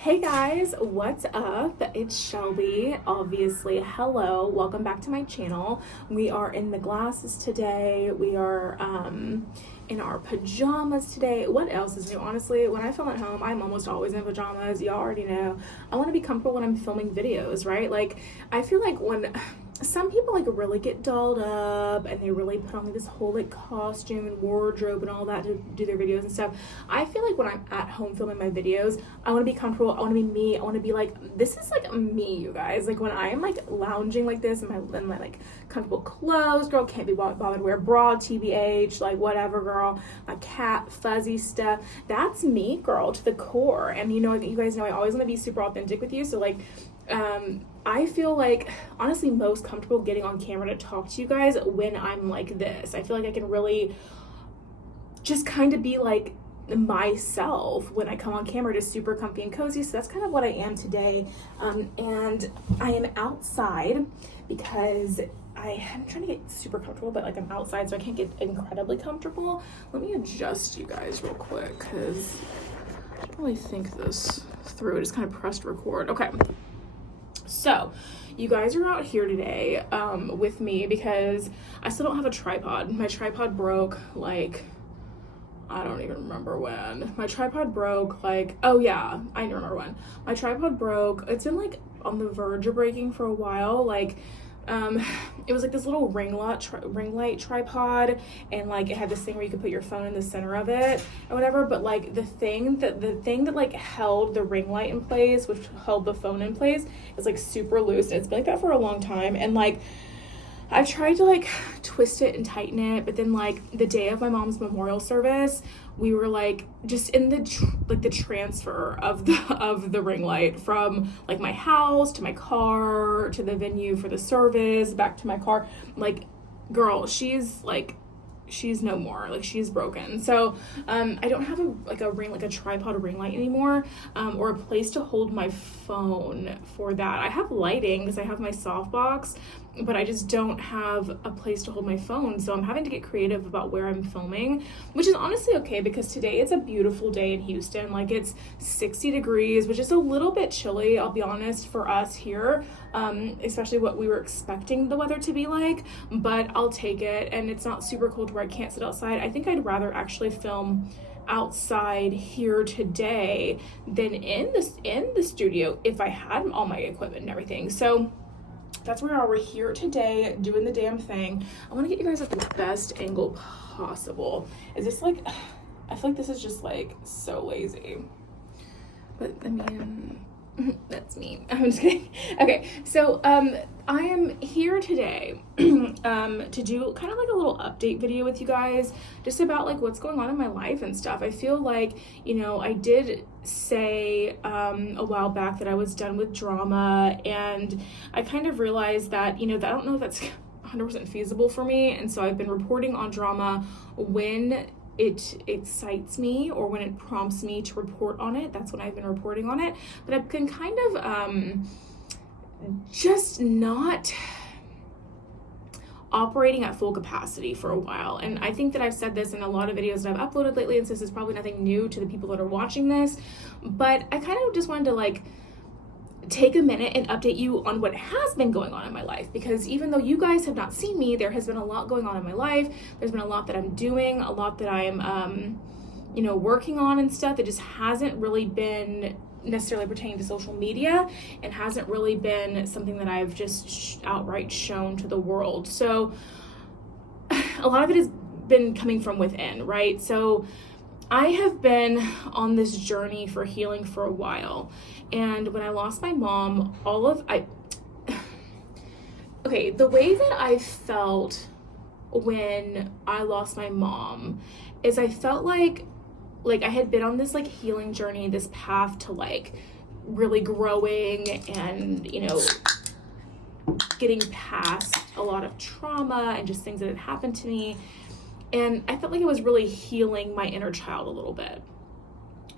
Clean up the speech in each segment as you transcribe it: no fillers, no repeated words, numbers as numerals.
Hey guys, what's up? It's Shelby. Obviously, hello. Welcome back to my channel. We are in the glasses today. We are in our pajamas today. What else is new? Honestly, when I film at home, I'm almost always in pajamas. Y'all already know. I want to be comfortable when I'm filming videos, right? Like, I feel like when some people like really get dolled up and they really put on like this whole like costume and wardrobe and all that to do their videos and stuff. I feel like when I'm at home filming my videos, I want to be comfortable. I want to be me. I want to be like, this is like me, you guys. Like when I am like lounging like this in my like comfortable clothes, girl, can't be bothered to wear a bra, TBH, like whatever, girl. My cat fuzzy stuff. That's me, girl, to the core. And you know, you guys know I always want to be super authentic with you. So like, I feel like honestly most comfortable getting on camera to talk to you guys when I'm like this. I feel like I can really just kind of be like myself when I come on camera, just super comfy and cozy. So that's kind of what I am today. And I am outside because I'm trying to get super comfortable, but like I'm outside so I can't get incredibly comfortable. Let me adjust you guys real quick because I don't really think this through. I just kind of pressed record. Okay. So you guys are out here today with me because I still don't have a tripod. My tripod broke like, I don't even remember when. My tripod broke like, oh yeah, I don't remember when. My tripod broke. It's been like on the verge of breaking for a while. Like, it was like this little ring light tripod, and like it had this thing where you could put your phone in the center of it or whatever, but like the thing that like held the ring light in place, which held the phone in place, is like super loose. It's been like that for a long time, and like I've tried to like twist it and tighten it, but then like the day of my mom's memorial service, we were like just in the transfer of the ring light from like my house to my car to the venue for the service back to my car. Like, girl, she's no more. Like, she's broken. So I don't have a tripod ring light anymore, or a place to hold my phone for that. I have lighting because I have my softbox, but I just don't have a place to hold my phone. So I'm having to get creative about where I'm filming, which is honestly okay because today it's a beautiful day in Houston. Like, it's 60 degrees, which is a little bit chilly, I'll be honest, for us here, especially what we were expecting the weather to be like, but I'll take it. And it's not super cold where I can't sit outside. I think I'd rather actually film outside here today than in the studio if I had all my equipment and everything. So that's where we're here today doing the damn thing. I want to get you guys at the best angle possible. Is this like, I feel like this is just like so lazy, but I mean, that's me. I'm just kidding. Okay, so I am here today to do kind of like a little update video with you guys, just about like what's going on in my life and stuff. I feel like, you know, I did say a while back that I was done with drama, and I kind of realized that, you know, that I don't know if that's 100% feasible for me, and so I've been reporting on drama when it excites me or when it prompts me to report on it. That's when I've been reporting on it, but I've been kind of just not operating at full capacity for a while. And I think that I've said this in a lot of videos that I've uploaded lately, and so this is probably nothing new to the people that are watching this, but I kind of just wanted to like take a minute and update you on what has been going on in my life, because even though you guys have not seen me, there has been a lot going on in my life. There's been a lot that I'm doing, a lot that I am you know, working on and stuff that just hasn't really been necessarily pertaining to social media and hasn't really been something that I've just outright shown to the world. So a lot of it has been coming from within, right? So I have been on this journey for healing for a while, and when I lost my mom, okay, the way that I felt when I lost my mom is I felt like I had been on this like healing journey, this path to like really growing and, you know, getting past a lot of trauma and just things that had happened to me. And I felt like I was really healing my inner child a little bit.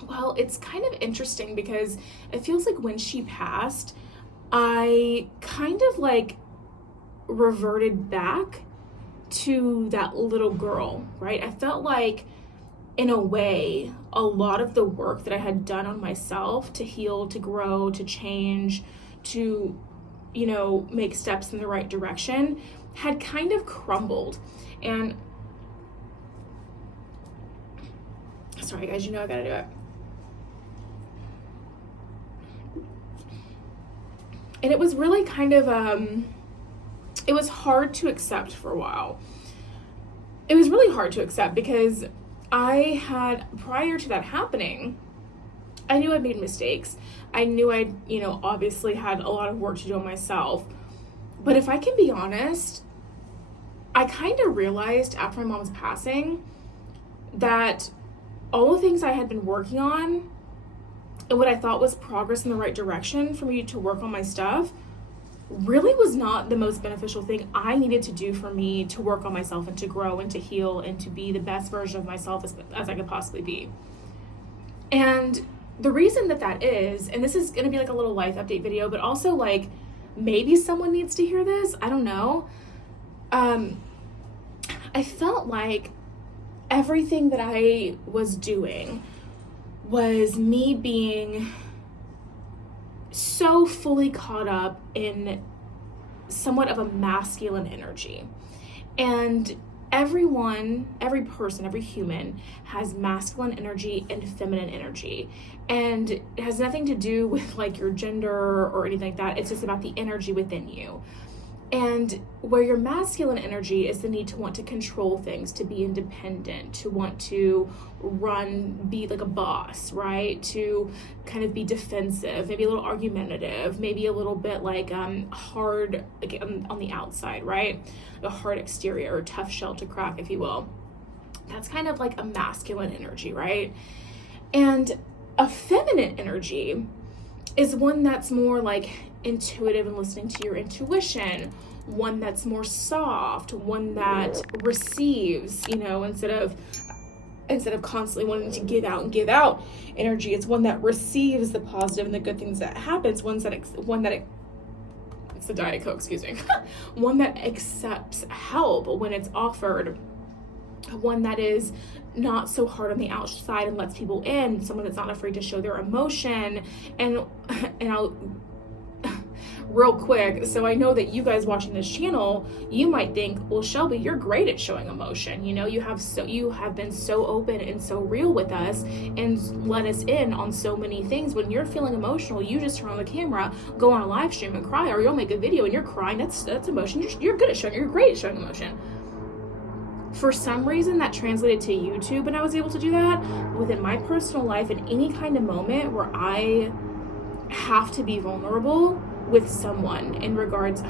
Well, it's kind of interesting because it feels like when she passed, I kind of like reverted back to that little girl, right? I felt like in a way, a lot of the work that I had done on myself to heal, to grow, to change, to, you know, make steps in the right direction had kind of crumbled. And sorry guys, you know I gotta do it. And it was really kind of, it was hard to accept for a while. It was really hard to accept because I had, prior to that happening, I knew I'd made mistakes. I knew I'd, you know, obviously had a lot of work to do on myself. But if I can be honest, I kind of realized after my mom's passing that all the things I had been working on and what I thought was progress in the right direction for me to work on my stuff really was not the most beneficial thing I needed to do for me to work on myself and to grow and to heal and to be the best version of myself as I could possibly be. And the reason that is, and this is going to be like a little life update video, but also like maybe someone needs to hear this, I don't know. I felt like everything that I was doing was me being so fully caught up in somewhat of a masculine energy. And everyone, every person, every human has masculine energy and feminine energy. And it has nothing to do with like your gender or anything like that. It's just about the energy within you. And where your masculine energy is the need to want to control things, to be independent, to want to run, be like a boss, right? To kind of be defensive, maybe a little argumentative, maybe a little bit like hard like, on the outside, right? A hard exterior, or tough shell to crack, if you will. That's kind of like a masculine energy, right? And a feminine energy is one that's more like intuitive and listening to your intuition, one that's more soft, one that receives, you know, instead of constantly wanting to give out energy. It's one that receives the positive and the good things that happens, it's the Diet Coke, excuse me. One that accepts help when it's offered, one that is not so hard on the outside and lets people in, someone that's not afraid to show their emotion. And I'll real quick, so I know that you guys watching this channel, you might think, well, Shelby, you're great at showing emotion. You know, you have been so open and so real with us and let us in on so many things. When you're feeling emotional, you just turn on the camera, go on a live stream and cry, or you'll make a video and you're crying. That's emotion. You're good at showing, you're great at showing emotion. For some reason that translated to YouTube and I was able to do that. Within my personal life, in any kind of moment where I have to be vulnerable with someone in regards,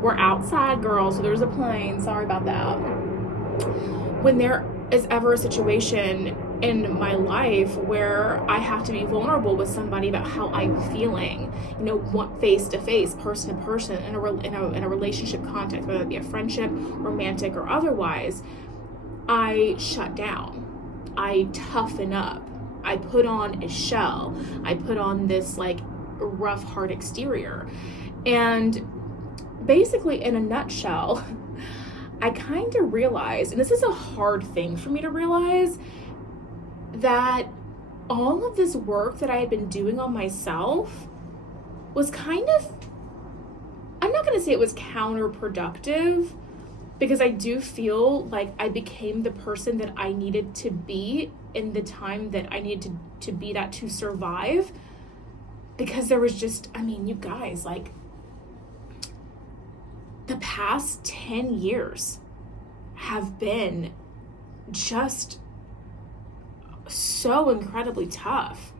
we're outside, girls, so there's a plane, sorry about that. When there is ever a situation in my life where I have to be vulnerable with somebody about how I'm feeling, you know, face to face, person to person, in a relationship context, whether it be a friendship, romantic or otherwise, I shut down. I toughen up. I put on a shell. I put on this like rough, hard exterior. And basically, in a nutshell, I kind of realized, and this is a hard thing for me to realize, that all of this work that I had been doing on myself was kind of, I'm not going to say it was counterproductive, because I do feel like I became the person that I needed to be in the time that I needed to be that to survive. Because there was just, I mean, you guys, like, the past 10 years have been just so incredibly tough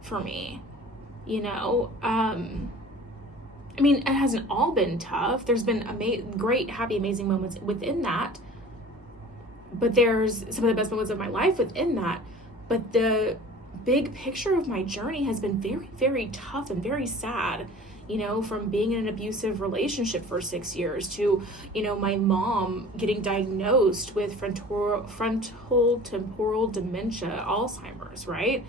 for me, you know? I mean, it hasn't all been tough. There's been great, happy, amazing moments within that. But there's some of the best moments of my life within that. But the big picture of my journey has been very, very tough and very sad, you know, from being in an abusive relationship for 6 years to, you know, my mom getting diagnosed with frontal temporal dementia, Alzheimer's, right?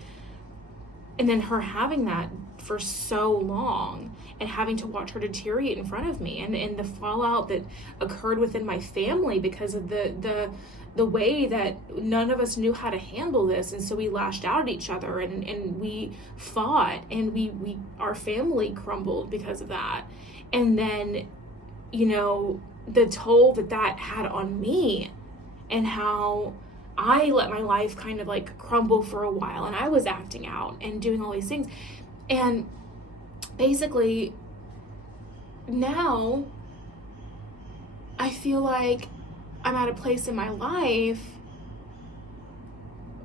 And then her having that for so long and having to watch her deteriorate in front of me, and the fallout that occurred within my family because of the way that none of us knew how to handle this. And so we lashed out at each other, and we fought, and we our family crumbled because of that. And then, the toll that had on me, and how I let my life kind of like crumble for a while, and I was acting out and doing all these things. And basically now I feel like I'm at a place in my life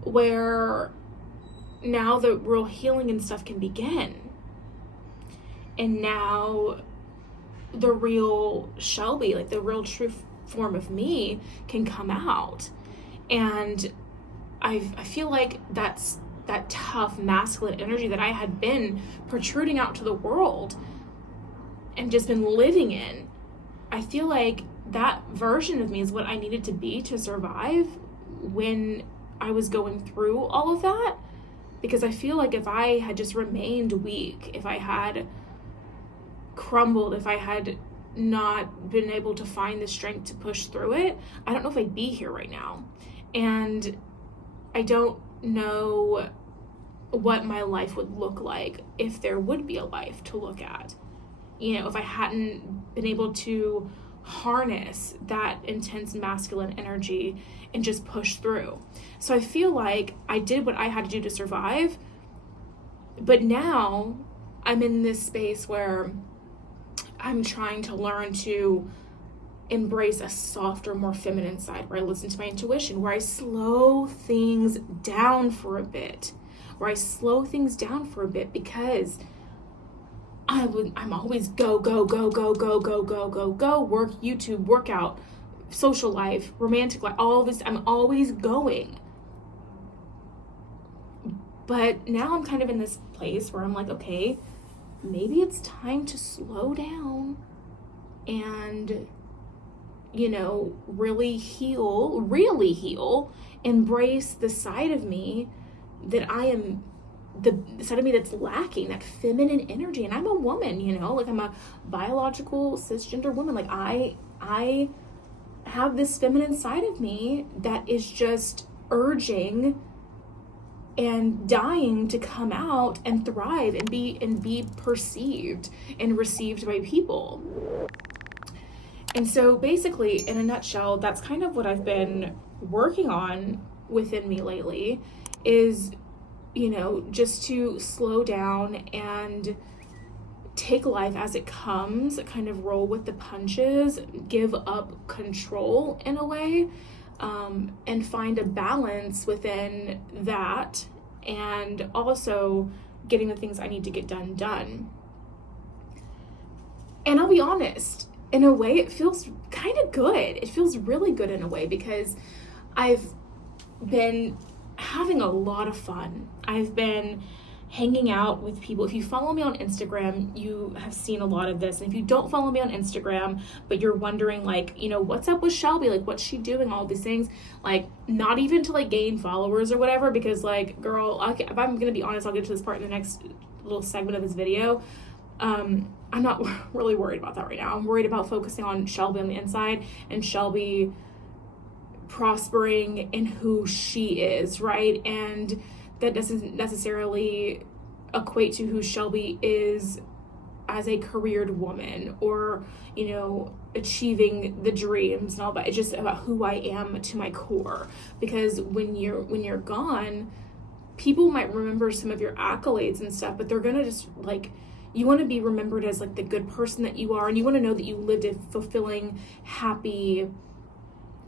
where now the real healing and stuff can begin. And now the real Shelby, like the real true form of me, can come out. And I feel like that's that tough masculine energy that I had been protruding out to the world and just been living in. I feel like that version of me is what I needed to be to survive when I was going through all of that. Because I feel like if I had just remained weak, if I had crumbled, if I had not been able to find the strength to push through it, I don't know if I'd be here right now. And I don't know what my life would look like if there would be a life to look at. If I hadn't been able to harness that intense masculine energy and just push through. So I feel like I did what I had to do to survive, but now I'm in this space where I'm trying to learn to embrace a softer, more feminine side, where I listen to my intuition, where I slow things down for a bit, because I'm always go, work, YouTube, workout, social life, romantic life, all of this. I'm always going. But now I'm kind of in this place where I'm like, okay, maybe it's time to slow down and, really heal, embrace the side of me that I am, the side of me that's lacking, that feminine energy. And I'm a woman, like I'm a biological cisgender woman. Like I have this feminine side of me that is just urging and dying to come out and thrive and be perceived and received by people. And so basically, in a nutshell, that's kind of what I've been working on within me lately, is, just to slow down and take life as it comes, kind of roll with the punches, give up control in a way, and find a balance within that, and also getting the things I need to get done. And I'll be honest, in a way, it feels kind of good. It feels really good in a way, because I've been having a lot of fun. I've been hanging out with people. If you follow me on Instagram, you have seen a lot of this. And if you don't follow me on Instagram, but you're wondering, like, what's up with Shelby? Like, what's she doing? All these things. Like, not even to, like, gain followers or whatever, because, like, girl, if I'm going to be honest, I'll get to this part in the next little segment of this video. I'm not really worried about that right now. I'm worried about focusing on Shelby on the inside, and Shelby prospering in who she is, right? And that doesn't necessarily equate to who Shelby is as a careered woman, or, achieving the dreams and all that. It's just about who I am to my core. Because when you're gone, people might remember some of your accolades and stuff, but they're gonna just, like, you want to be remembered as, like, the good person that you are, and you want to know that you lived a fulfilling, happy,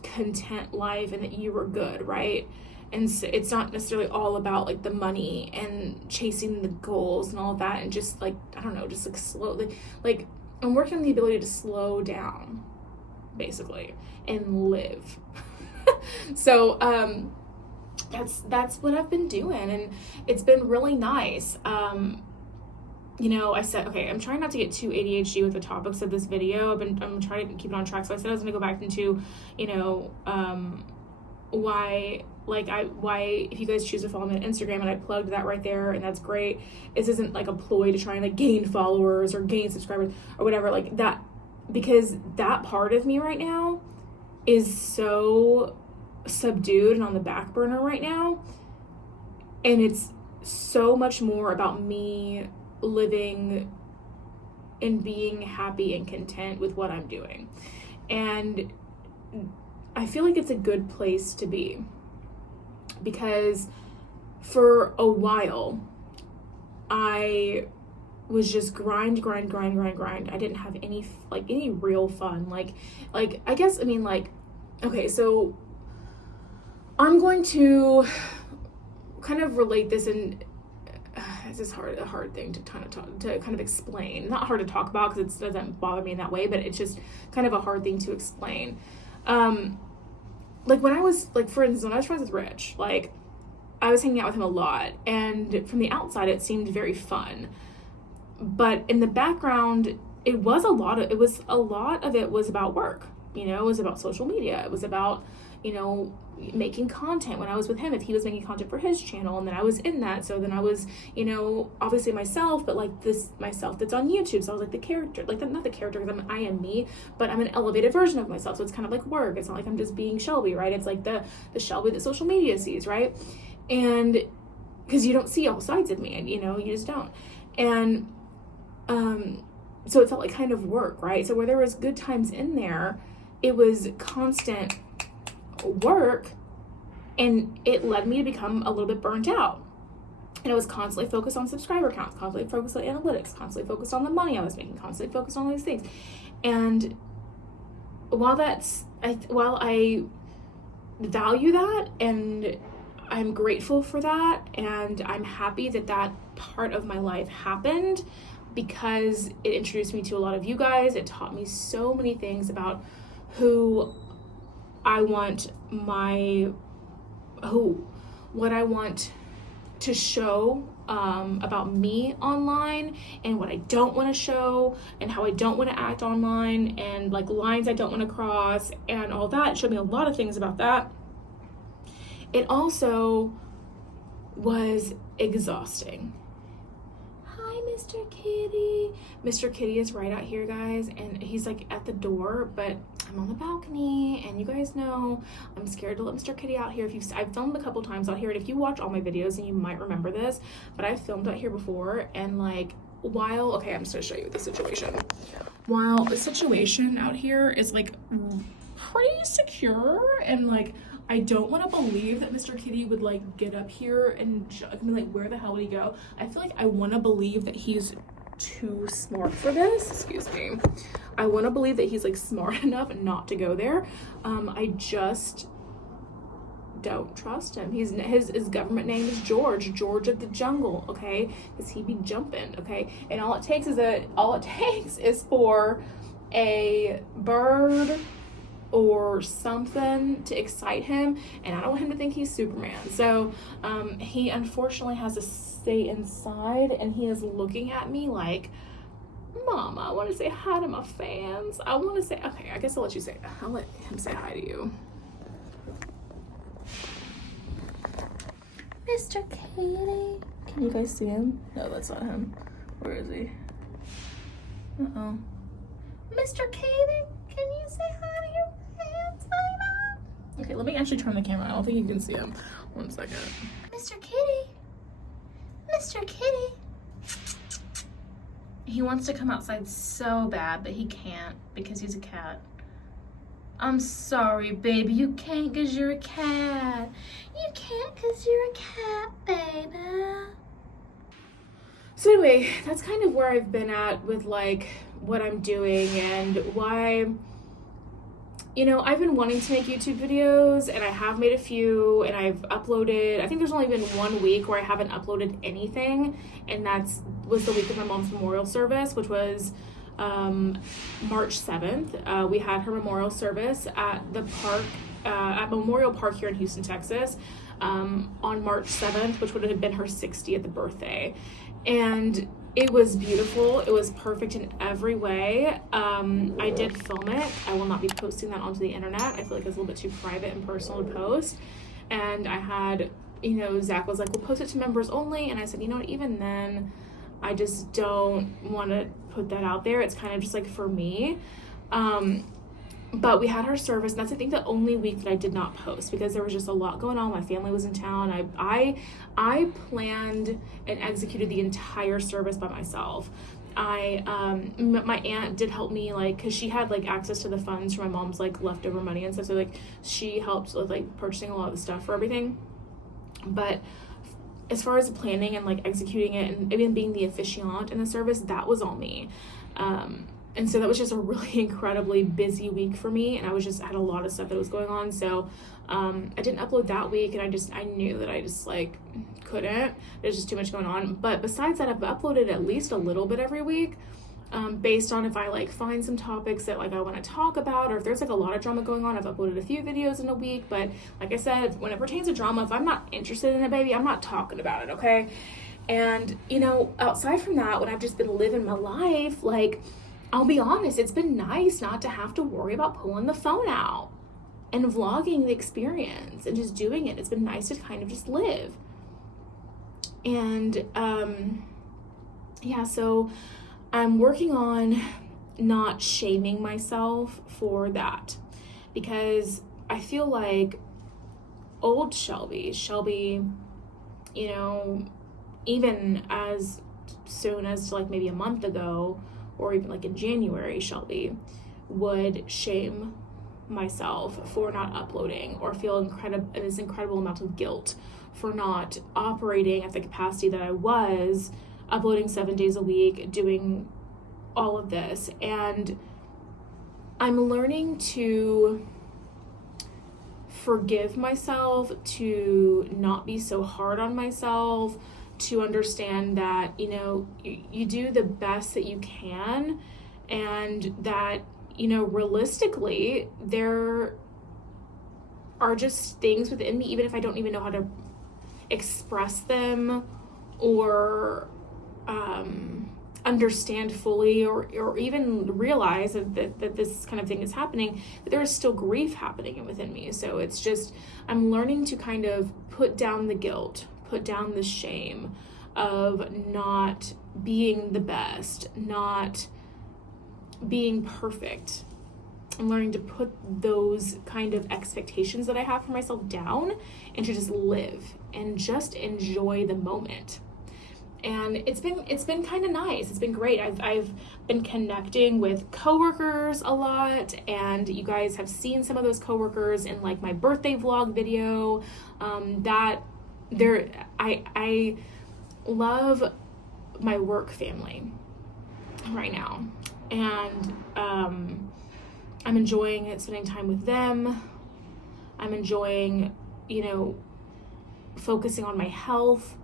content life, and that you were good, right? And so it's not necessarily all about, like, the money and chasing the goals and all of that, and just, like, I don't know, just, like, slowly, like, I'm working on the ability to slow down, basically, and live. So that's what I've been doing, and it's been really nice. I said, okay, I'm trying not to get too ADHD with the topics of this video. I'm trying to keep it on track. So I said I was going to go back into, why like, if you guys choose to follow me on Instagram and I plugged that right there, and that's great. This isn't like a ploy to try and like gain followers or gain subscribers or whatever, like that, because that part of me right now is so subdued and on the back burner right now. And it's so much more about me living and being happy and content with what I'm doing. And I feel like it's a good place to be, because for a while I was just grind. I didn't have any real fun. Like I guess, I mean, like, okay, so I'm going to kind of relate this, and this is a hard thing to kind of explain. Not hard to talk about because it doesn't bother me in that way, but it's just kind of a hard thing to explain. Like when I was, like, for instance, when I was friends with Rich, like, I was hanging out with him a lot, and from the outside it seemed very fun, but in the background it was a lot of it was about work. You know, it was about social media. It was about, you know, making content when I was with him, if he was making content for his channel, and then I was in that. So then I was, you know, obviously myself, but like this myself that's on YouTube. So I was like the character, like not the character, because I am me, but I'm an elevated version of myself. So it's kind of like work. It's not like I'm just being Shelby, right? It's like the Shelby that social media sees, right? And because you don't see all sides of me, and you know, you just don't. And so it felt like kind of work, right? So where there was good times in there, it was constant work, and it led me to become a little bit burnt out. And I was constantly focused on subscriber counts, constantly focused on analytics, constantly focused on the money I was making, constantly focused on all these things. And while I value that, and I'm grateful for that, and I'm happy that that part of my life happened, because it introduced me to a lot of you guys. It taught me so many things about what I want to show about me online, and what I don't want to show, and how I don't want to act online, and like lines I don't want to cross, and all that. It showed me a lot of things about that. It also was exhausting. Hi, Mr. Kitty. Mr. Kitty is right out here, guys, and he's like at the door, but I'm on the balcony, and you guys know I'm scared to let Mr. Kitty out here. I've filmed a couple times out here, and if you watch all my videos, and you might remember this, but I've filmed out here before, and like okay, I'm just gonna show you the situation. While the situation out here is like pretty secure, and like I don't want to believe that Mr. Kitty would like get up here and be like, where the hell would he go? I feel like I want to believe that he's too smart for this. Excuse me. I want to believe that he's like smart enough not to go there. I just don't trust him. His government name is George of the jungle, okay? Because he be jumping, okay? And all it takes is for a bird or something to excite him, and I don't want him to think he's Superman. So he unfortunately has to stay inside, and he is looking at me like, Mama, I want to say hi to my fans. I want to say, okay, I guess I'll let him say hi to you. Mr. Kitty. Can you guys see him? No, that's not him. Where is he? Uh-oh. Mr. Kitty, can you say hi to your fans, Mama? Okay, let me actually turn the camera. I don't think you can see him. 1 second. Mr. Kitty. Mr. Kitty. He wants to come outside so bad, but he can't because he's a cat. I'm sorry, baby. You can't because you're a cat. You can't because you're a cat, baby. So anyway, that's kind of where I've been at with like what I'm doing and why, you know, I've been wanting to make YouTube videos, and I have made a few, and I've uploaded, I think there's only been 1 week where I haven't uploaded anything, and was the week of my mom's memorial service, which was March 7th. We had her memorial service at the park, at Memorial Park here in Houston, Texas, on March 7th, which would have been her 60th birthday. And it was beautiful. It was perfect in every way. I did film it. I will not be posting that onto the internet. I feel like it's a little bit too private and personal to post. And I had, Zach was like, we'll post it to members only. And I said, even then, I just don't want to put that out there. It's kind of just like for me. But we had our service, and that's, I think, the only week that I did not post because there was just a lot going on. My family was in town. I planned and executed the entire service by myself. My aunt did help me, like, because she had, like, access to the funds for my mom's, like, leftover money and stuff. So, like, she helped with, like, purchasing a lot of the stuff for everything. But as far as planning and, like, executing it and even being the officiant in the service, that was all me. And so that was just a really incredibly busy week for me, and I had a lot of stuff that was going on. So I didn't upload that week, and I knew that I just, like, couldn't. There's just too much going on. But besides that, I've uploaded at least a little bit every week, based on if I, like, find some topics that, like, I want to talk about, or if there's, like, a lot of drama going on. I've uploaded a few videos in a week. But like I said, when it pertains to drama, if I'm not interested in it, baby, I'm not talking about it, okay? And outside from that, when I've just been living my life, like, I'll be honest, it's been nice not to have to worry about pulling the phone out and vlogging the experience and just doing it. It's been nice to kind of just live. And so I'm working on not shaming myself for that, because I feel like old Shelby, even as soon as, like, maybe a month ago, or even, like, in January, Shelby would shame myself for not uploading, or feel this incredible amount of guilt for not operating at the capacity that I was, uploading 7 days a week, doing all of this. And I'm learning to forgive myself, to not be so hard on myself, to understand that, you do the best that you can, and that, realistically, there are just things within me, even if I don't even know how to express them or understand fully, or even realize that this kind of thing is happening, that there is still grief happening within me. So it's just, I'm learning to kind of put down the guilt, put down the shame of not being the best, not being perfect. I'm learning to put those kind of expectations that I have for myself down, and to just live and just enjoy the moment. And it's been kind of nice. It's been great. I've been connecting with coworkers a lot, and you guys have seen some of those coworkers in, like, my birthday vlog video. I love my work family right now, and I'm enjoying spending time with them. I'm enjoying, focusing on my health,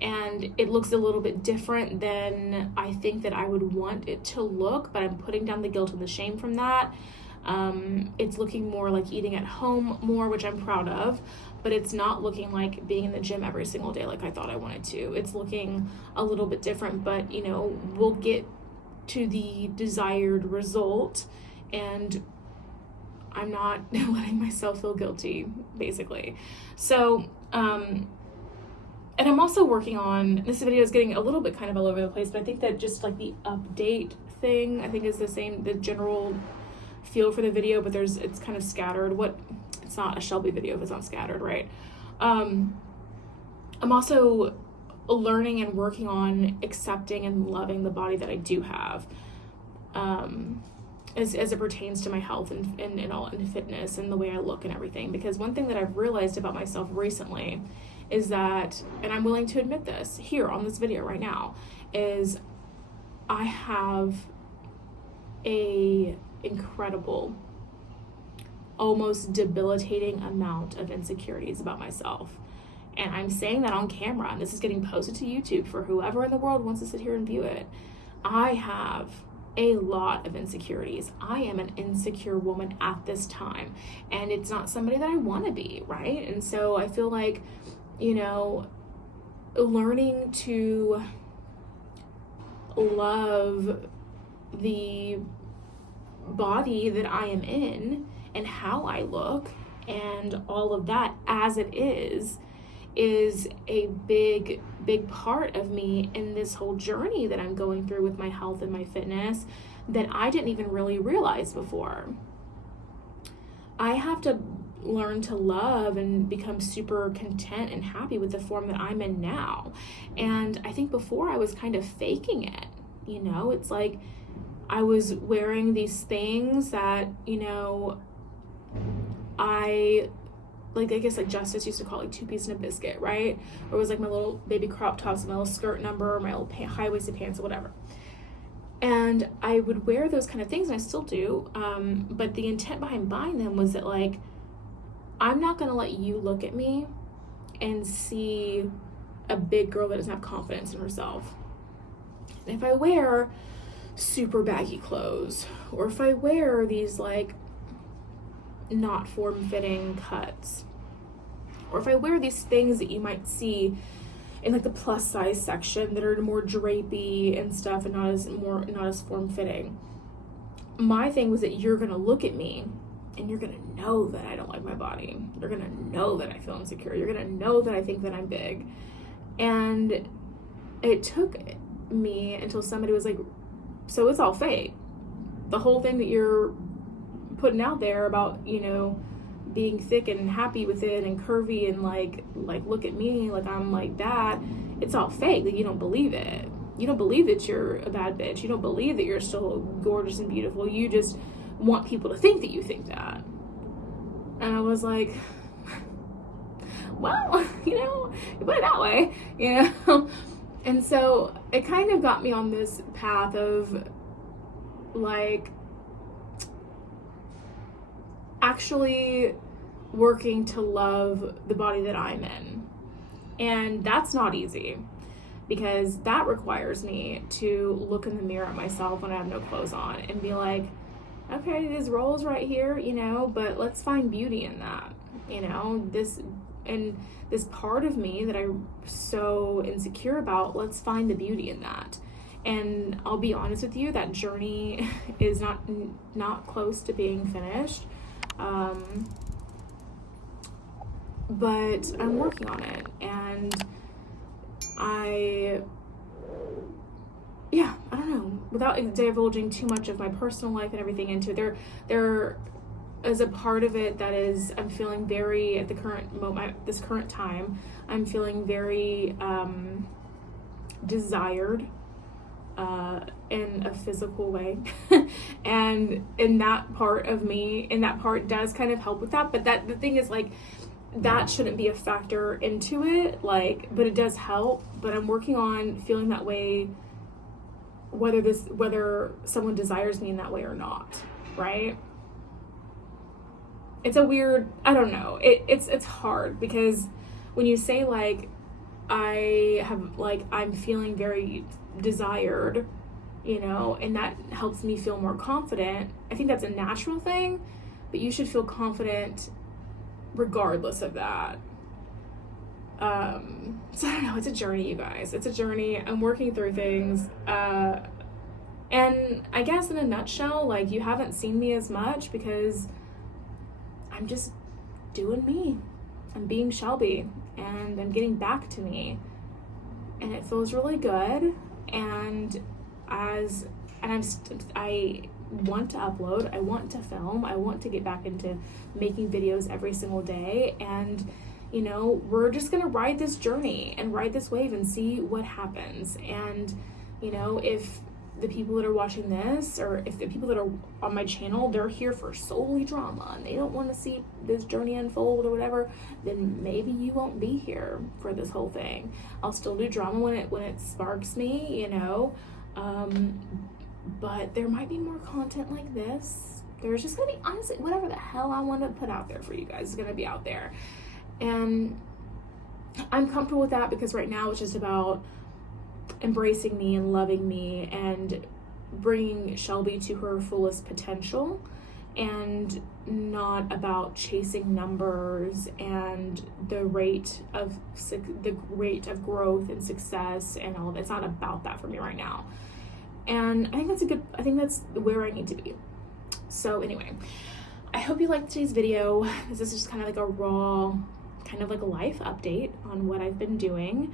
and it looks a little bit different than I think that I would want it to look, but I'm putting down the guilt and the shame from that. It's looking more like eating at home more, which I'm proud of, but it's not looking like being in the gym every single day like I thought I wanted to. It's looking a little bit different, but we'll get to the desired result, and I'm not letting myself feel guilty, basically. So, and I'm also working on, this video is getting a little bit kind of all over the place, but I think that just, like, the update thing, I think, is the general feel for the video, but it's kind of scattered. It's not a Shelby video if it's not scattered, right? I'm also learning and working on accepting and loving the body that I do have, as it pertains to my health and fitness and the way I look and everything. Because one thing that I've realized about myself recently is that, and I'm willing to admit this here on this video right now, is I have a incredible, almost debilitating amount of insecurities about myself. And I'm saying that on camera, and this is getting posted to YouTube for whoever in the world wants to sit here and view it. I have a lot of insecurities. I am an insecure woman at this time, and it's not somebody that I want to be, right? And so I feel like, learning to love the body that I am in and how I look and all of that as it is a big part of me in this whole journey that I'm going through with my health and my fitness that I didn't even really realize before. I have to learn to love and become super content and happy with the form that I'm in now. And I think before I was kind of faking it, you know, it's like I was wearing these things that, you know, I guess like Justice used to call it like 2 pieces and a biscuit, right? Or it was like my little baby crop tops, my little skirt number, or my little high-waisted pants or whatever. And I would wear those kind of things, and I still do. But the intent behind buying them was that, like, I'm not going to let you look at me and see a big girl that doesn't have confidence in herself. And if I wear super baggy clothes, or if I wear these, like, not form-fitting cuts, or if I wear these things that you might see in like the plus size section that are more drapey and stuff and not as form-fitting, my thing was that you're gonna look at me and you're gonna know that I don't like my body. You're gonna know that I feel insecure. You're gonna know that I think that I'm big. And it took me until somebody was like, so it's all fake. The whole thing that you're putting out there about, you know, being thick and happy with it and curvy and like look at me like I'm like that, it's all fake. Like, you don't believe it. You don't believe that you're a bad bitch. You don't believe that you're still gorgeous and beautiful. You just want people to think that you think that. And I was like, well, you know, you put it that way, you know. And so it kind of got me on this path of like actually working to love the body that I'm in. And that's not easy, because that requires me to look in the mirror at myself when I have no clothes on and be like, okay, these rolls right here, you know, but let's find beauty in that, you know, this part of me that I'm so insecure about, let's find the beauty in that. And I'll be honest with you, that journey is not close to being finished. But I'm working on it, and I don't know, without divulging too much of my personal life and everything into it, there is a part of it that is, I'm feeling very, at the current moment, this current time, I'm feeling very desired in a physical way. And in that part of me, does kind of help with that, but the thing is, like, that shouldn't be a factor into it, like, but it does help. But I'm working on feeling that way, whether someone desires me in that way or not, right? It's a weird, I don't know, it's hard, because when you say like I'm feeling very desired, you know, and that helps me feel more confident, I think that's a natural thing, but you should feel confident regardless of that. So I don't know, it's a journey, you guys. It's a journey. I'm working through things. And I guess in a nutshell, like, you haven't seen me as much because I'm just doing me. I'm being Shelby, and I'm getting back to me. And it feels really good. And I want to upload, I want to film, I want to get back into making videos every single day, and you know, we're just gonna ride this journey and ride this wave and see what happens. And you know, if the people that are watching this, or if the people that are on my channel, they're here for solely drama and they don't want to see this journey unfold or whatever, then maybe you won't be here for this whole thing. I'll still do drama when it sparks me, you know. But there might be more content like this. There's just gonna be, honestly, whatever the hell I want to put out there for you guys is gonna be out there. And I'm comfortable with that, because right now it's just about embracing me and loving me and bringing Shelby to her fullest potential, and not about chasing numbers and the rate of growth and success and all that. It's not about that for me right now. And I think that's where I need to be. So anyway, I hope you liked today's video. This is just kind of like a raw, kind of like a life update on what I've been doing.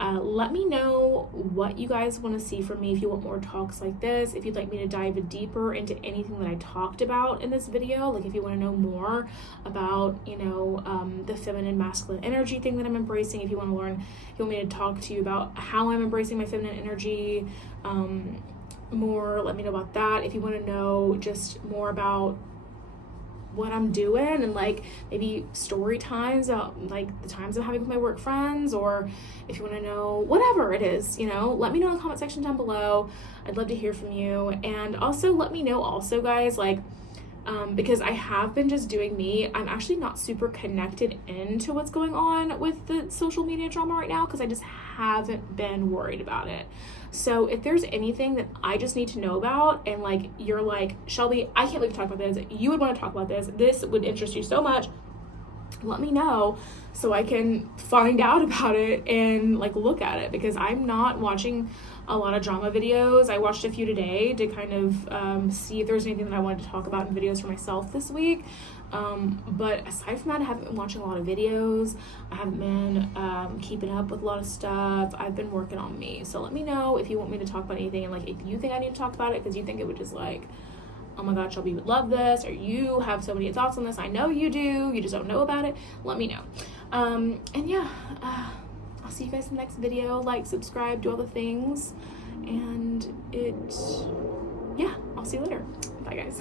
Let me know what you guys want to see from me, if you want more talks like this, if you'd like me to dive deeper into anything that I talked about in this video, like if you want to know more about, you know, the feminine masculine energy thing that I'm embracing, if you want to learn, if you want me to talk to you about how I'm embracing my feminine energy more, let me know about that. If you want to know just more about what I'm doing and like maybe story times, like the times I'm having with my work friends, or if you want to know whatever it is, you know, let me know in the comment section down below. I'd love to hear from you. And also let me know also, guys, like because I have been just doing me. I'm actually not super connected into what's going on with the social media drama right now because I just haven't been worried about it. So if there's anything that I just need to know about and like you're like, Shelby, I can't wait to talk about this, you would want to talk about this would interest you so much, let me know so I can find out about it and like look at it, because I'm not watching a lot of drama videos. I watched a few today to kind of see if there's anything that I wanted to talk about in videos for myself this week. But aside from that, I haven't been watching a lot of videos. I haven't been keeping up with a lot of stuff. I've been working on me. So let me know if you want me to talk about anything, and like if you think I need to talk about it because you think it would just like, oh my god, Shelby would love this, or you have so many thoughts on this, I know you do, you just don't know about it, let me know. And yeah, I'll see you guys in the next video. Like, subscribe, do all the things, and yeah, I'll see you later. Bye guys.